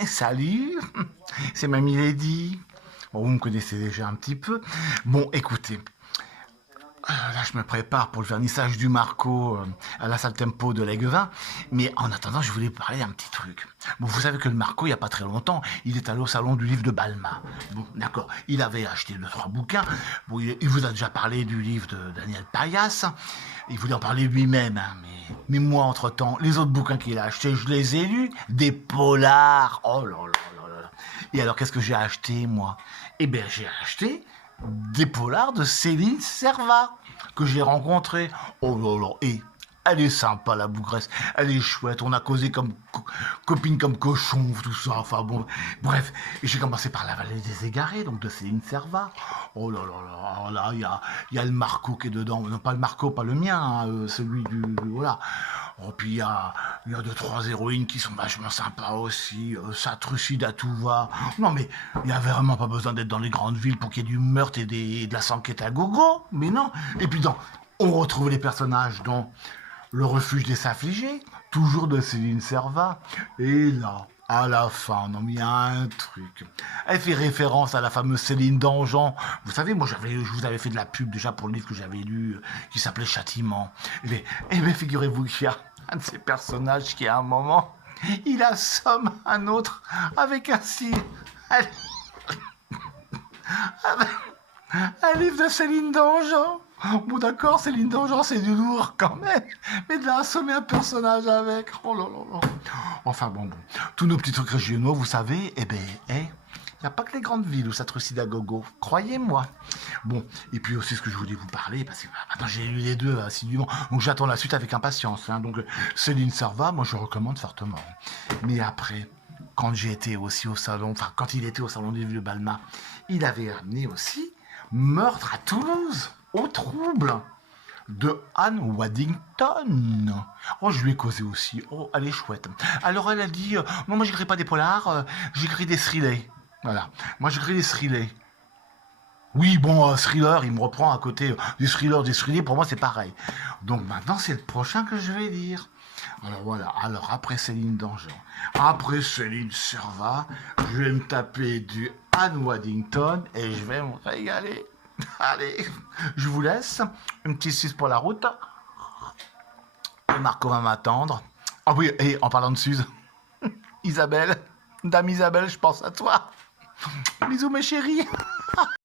Salut, c'est Mamie Lady. Bon, vous me connaissez déjà un petit peu. Bon, écoutez, là je me prépare pour le vernissage du Marco à la salle Tempo de l'Aiguevin. Mais en attendant, je voulais vous parler d'un petit truc. Bon, vous savez que le Marco, il n'y a pas très longtemps, il est allé au salon du livre de Balma. Bon, d'accord, il avait acheté 2-3 bouquins. Bon, il vous a déjà parlé du livre de Daniel Parias. Il voulait en parler lui-même, hein, mais moi, entre-temps, les autres bouquins qu'il a achetés, je les ai lus. Des polars. Oh là là là là. Et alors, qu'est-ce que j'ai acheté, moi? Eh bien, j'ai acheté des polars de Céline Servat, que j'ai rencontrée. Oh là là. Et elle est sympa, la bougresse. Elle est chouette. On a causé comme copine comme cochon, tout ça. Enfin bon, bref. Et j'ai commencé par La Vallée des Égarés, donc de Céline Servat. Oh là là là. Alors là, il y a le Marco qui est dedans. Non, pas le Marco, pas le mien, hein, celui voilà. Oh, puis il y a 2-3 héroïnes qui sont vachement sympas aussi. Ça trucide à tout va. Non, mais il n'y a vraiment pas besoin d'être dans les grandes villes pour qu'il y ait du meurtre et de la sanquette à gogo. Mais non. Et puis on retrouve les personnages dans Le Refuge des Affligés, toujours de Céline Servat. Et là, à la fin, non, mais il y a un truc. Elle fait référence à la fameuse Céline Dangean. Vous savez, moi, je vous avais fait de la pub déjà pour le livre que j'avais lu, qui s'appelait Châtiment. Et bien, figurez-vous qu'il y a un de ces personnages qui, à un moment, il assomme un autre avec un livre de Céline Dangean. Bon, d'accord, Céline Dangean, c'est du lourd quand même, mais de là assommer un personnage avec, oh là là là. Enfin bon, tous nos petits trucs régionaux, vous savez, eh ben, il n'y a pas que les grandes villes où ça trucide à gogo, croyez-moi. Bon, et puis aussi ce que je voulais vous parler, parce que maintenant j'ai lu les deux assidûment, donc j'attends la suite avec impatience. Hein. Donc Céline Servat, moi je recommande fortement. Mais après, quand j'ai été aussi au salon, enfin quand il était au salon du Vieux Balma, il avait amené aussi Meurtre à Toulouse, au trouble, de Anne Waddington. Oh, je lui ai causé aussi. Oh, elle est chouette. Alors elle a dit, non, moi j'écris pas des polars, j'écris des thrillers. Voilà, moi j'écris des thrillers. Oui, bon, thriller, il me reprend à côté des thrillers, pour moi c'est pareil. Donc maintenant c'est le prochain que je vais lire. Alors voilà, alors après Céline Dangean, après Céline Servat, je vais me taper du Anne Waddington et je vais me régaler. Allez, je vous laisse, une petite suce pour la route. Et Marco va m'attendre. Ah oui, et en parlant de Suze, Isabelle, Dame Isabelle, je pense à toi. Bisous mes chéris.